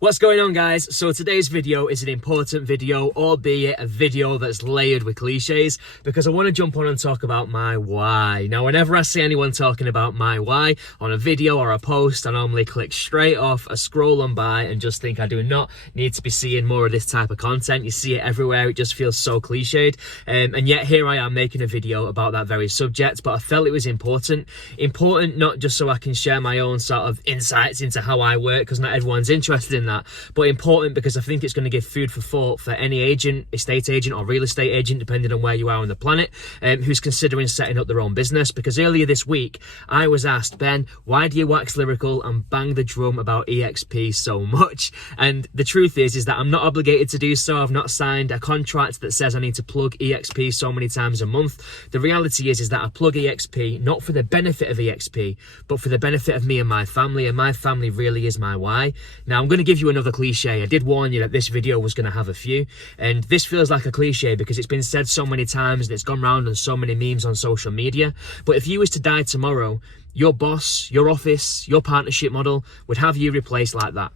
What's going on, guys? So today's video is an important video, albeit a video that's layered with cliches, because I want to jump on and talk about my why. Now, whenever I see anyone talking about my why on a video or a post, I normally click straight off, I scroll on by and just think I do not need to be seeing more of this type of content. You see it everywhere, it just feels so cliched. And yet here I am making a video about that very subject, but I felt it was important not just so I can share my own sort of insights into how I work, because not everyone's interested in that, but important because I think it's going to give food for thought for any agent, estate agent or real estate agent, depending on where you are on the planet, who's considering setting up their own business. Because earlier this week I was asked, Ben, why do you wax lyrical and bang the drum about EXP so much? And the truth is that I'm not obligated to do so. I've not signed a contract that says I need to plug EXP so many times a month. The reality is that I plug EXP not for the benefit of EXP, but for the benefit of me and my family, and my family really is my why. Now, I'm going to give you another cliche. I did warn you that this video was going to have a few, and this feels like a cliche because it's been said so many times and it's gone round on so many memes on social media. But if you was to die tomorrow, your boss, your office, your partnership model would have you replaced like that.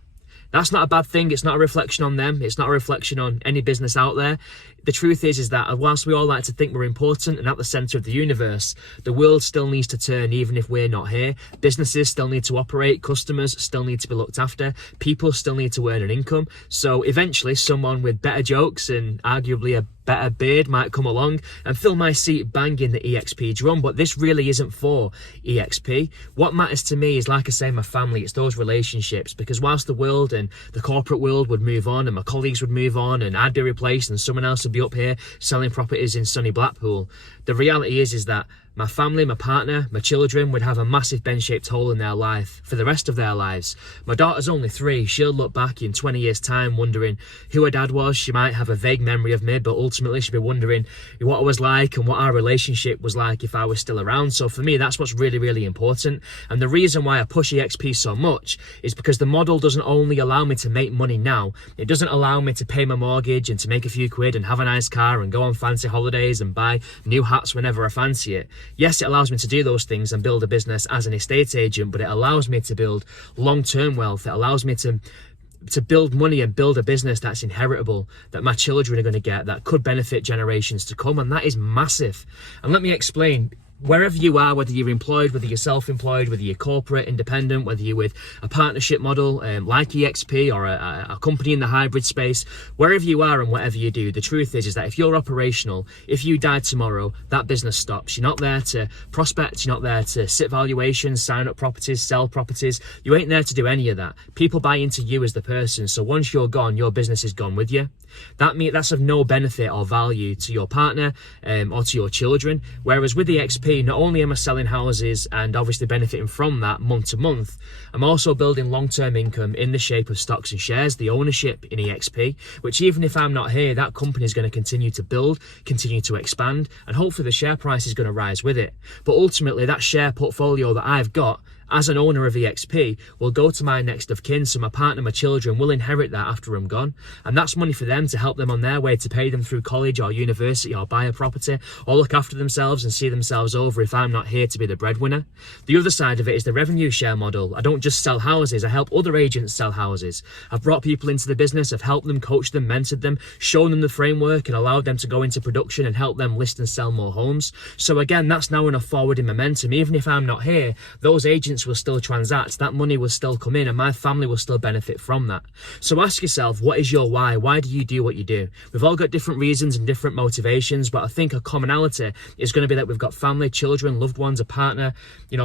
That's not a bad thing. It's not a reflection on them. It's not a reflection on any business out there. The truth is that whilst we all like to think we're important and at the centre of the universe, the world still needs to turn even if we're not here. Businesses still need to operate. Customers still need to be looked after. People still need to earn an income. So eventually someone with better jokes and arguably a better beard might come along and fill my seat banging the EXP drum. But this really isn't for EXP. What matters to me is, like I say, my family. It's those relationships, because whilst the world and the corporate world would move on and my colleagues would move on and I'd be replaced and someone else would be up here selling properties in sunny Blackpool, the reality is that my family, my partner, my children would have a massive Ben-shaped hole in their life for the rest of their lives. My daughter's only 3. She'll look back in 20 years' time wondering who her dad was. She might have a vague memory of me, but ultimately she'll be wondering what I was like and what our relationship was like if I was still around. So for me, that's what's really, really important. And the reason why I push EXP so much is because the model doesn't only allow me to make money now, it doesn't allow me to pay my mortgage and to make a few quid and have a nice car and go on fancy holidays and buy new hats whenever I fancy it. Yes, it allows me to do those things and build a business as an estate agent, but it allows me to build long-term wealth. It allows me to build money and build a business that's inheritable, that my children are going to get, that could benefit generations to come, and that is massive. And let me explain. Wherever you are, whether you're employed, whether you're self-employed, whether you're corporate, independent, whether you're with a partnership model like EXP or a company in the hybrid space, wherever you are and whatever you do, the truth is that if you're operational, if you die tomorrow, that business stops. You're not there to prospect, you're not there to sit valuations, sign up properties, sell properties. You ain't there to do any of that. People buy into you as the person, so once you're gone, your business is gone with you. That's of no benefit or value to your partner or to your children. Whereas with EXP, not only am I selling houses and obviously benefiting from that month to month, I'm also building long-term income in the shape of stocks and shares, the ownership in EXP, which even if I'm not here, that company is going to continue to build, continue to expand, and hopefully the share price is going to rise with it. But ultimately, that share portfolio that I've got as an owner of EXP will go to my next of kin, so my partner, my children will inherit that after I'm gone, and that's money for them to help them on their way to pay them through college or university or buy a property or look after themselves and see themselves over if I'm not here to be the breadwinner. The other side of it is the revenue share model. I don't just sell houses, I help other agents sell houses. I've brought people into the business, I've helped them, coached them, mentored them, shown them the framework and allowed them to go into production and help them list and sell more homes. So again, that's now enough forwarding momentum. Even if I'm not here, those agents will still transact, that money will still come in, and my family will still benefit from that. So ask yourself, what is your why? Why do you do what you do? We've all got different reasons and different motivations, but I think a commonality is going to be that we've got family, children, loved ones, a partner,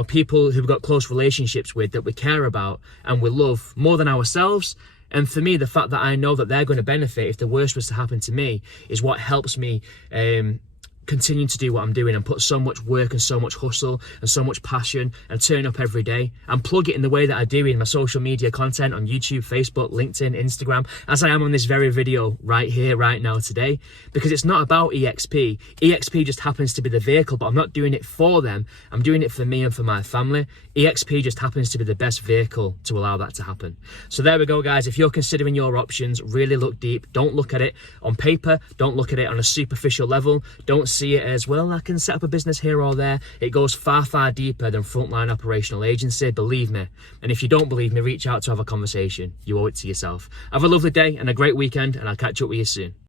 people who we've got close relationships with that we care about and we love more than ourselves. And for me, the fact that I know that they're going to benefit if the worst was to happen to me is what helps me continue to do what I'm doing and put so much work and so much hustle and so much passion and turn up every day and plug it in the way that I do in my social media content on YouTube, Facebook, LinkedIn, Instagram, as I am on this very video right here, right now, today, because it's not about EXP. EXP just happens to be the vehicle, but I'm not doing it for them. I'm doing it for me and for my family. EXP just happens to be the best vehicle to allow that to happen. So there we go, guys. If you're considering your options, really look deep. Don't look at it on paper. Don't look at it on a superficial level. Don't see it as, well, I can set up a business here or there. It goes far, far deeper than frontline operational agency, believe me. And if you don't believe me, reach out to have a conversation. You owe it to yourself. Have a lovely day and a great weekend, and I'll catch up with you soon.